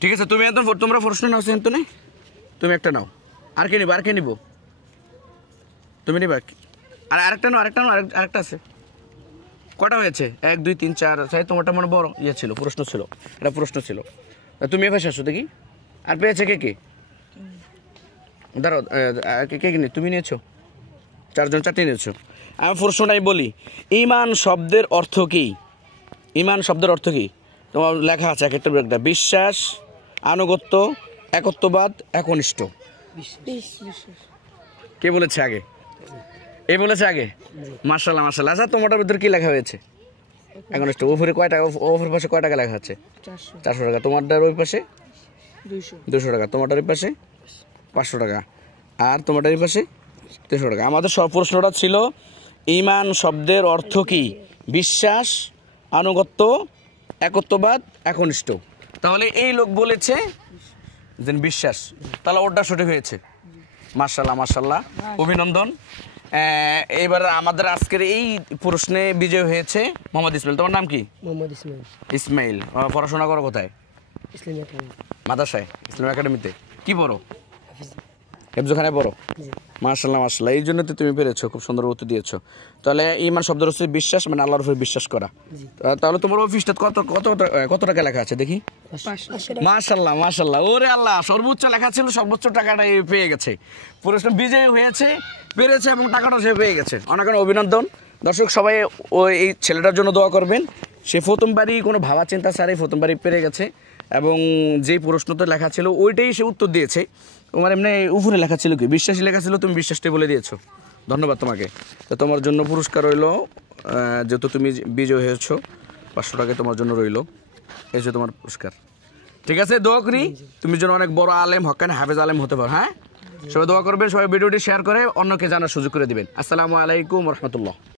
ঠিক আছে, তুমি এখন তোমরা প্রশ্ন নাও কিন্তু নেই, তুমি একটা নাও। আর কে নিবো? আর কে নিবো? তুমি নিবা? আর আরেকটা নাও, আরেকটা আছে। কটা হয়েছে? 1 2 3 4 6। তোমারটা মনে বড় ইয়ে ছিল, প্রশ্ন ছিল, এটা প্রশ্ন ছিল। তুমি এ পাশে আসো দেখি। আর পেয়েছে কে কে? দাঁড়াও, কে কে নি? তুমি নিয়েছো? 4 জন 4টে নিয়েছো। আমি প্রশ্নটাই বলি, ঈমান শব্দের অর্থ কি? ঈমান শব্দের অর্থ কি? তোমার লেখা আছে এক একটা ব্রেকটা। বিশ্বাস, আনুগত্য, একত্ববাদ, একনিষ্ঠ। কে বলেছে আগে? এ বলেছে আগে? মাশাআল্লাহ মাশাআল্লাহ। আচ্ছা, তোমারটার ভিতরে কি লেখা হয়েছে? একনিষ্ঠ। ওপরে কয় টাকা? ওপরের পাশে কয় টাকা লেখা আছে? 400 টাকা। তোমারটার ওই পাশে 200 টাকা। তোমারটার ওই পাশে 500 টাকা। আর তোমারটার এই পাশে 300 টাকা। আমাদের সব প্রশ্নটা ছিল ঈমান শব্দের অর্থ কি? বিশ্বাস, আনুগত্য, একত্ববাদ, একনিষ্ঠ। তাহলে এই লোক বলেছে যে বিশ্বাস, তাহলে ওটা সঠিক হয়েছে। মাশাআল্লাহ মাশাআল্লাহ, অভিনন্দন। এবার আমাদের আজকের এই প্রশ্নে বিজয় হয়েছে মোহাম্মদ ইসমাইল। তোমার নাম কি? মোহাম্মদ ইসমাইল। ইসমাইল, পড়াশোনা করো কোথায়? ইসলামী একাডেমি। মাদ্রাসায়, ইসলামী একাডেমিতে। কি পড়ো? হেফজখানায় পড়ো। মাশাআল্লাহ মাশাআল্লাহ, এই জন্য তো তুমি পেরেছো, খুব সুন্দর উত্তর দিয়েছো। তাহলে ঈমান শব্দ হচ্ছে বিশ্বাস, মানে আল্লাহর উপর বিশ্বাস করা। তাহলে তোমার অফিসটা কত টাকা লেখা আছে দেখি? মাশাআল্লাহ মাশাআল্লাহ। ওরে আল্লাহ, সর্বোচ্চ লেখা ছিল, সর্বোচ্চ টাকাটা পেয়ে গেছে। পুরস্কার বিজয়ী হয়েছে, পেরেছে এবং টাকাটা সে পেয়ে গেছে। অনেক অনেক অভিনন্দন। দর্শক সবাই এই ছেলেটার জন্য দোয়া করবেন। সে প্রথমবারই কোনো ভাবা চিন্তা ছাড়াই প্রথমবারই পেরে গেছে, এবং যেই প্রশ্নটা লেখা ছিল ওইটাই সে উত্তর দিয়েছে। তোমার এমনি উপরে লেখা ছিল কি? বিশ্বাসী লেখা ছিল, তুমি বিশ্বাসটাই বলে দিয়েছো। ধন্যবাদ তোমাকে। তো তোমার জন্য পুরস্কার রইলো, যেহেতু তুমি বিজয় হয়েছো, 500 টাকা তোমার জন্য রইলো। এই যে তোমার পুরস্কার। ঠিক আছে, দোয়া করি তুমি যেন অনেক বড় আলেম, হক্কানি হাফেজ আলেম হতে পারো। হ্যাঁ, সবাই দোয়া করবেন, সবাই ভিডিওটি শেয়ার করে অন্যকে জানার সুযোগ করে দিবেন। আসসালামু আলাইকুম রহমতুল্লাহ।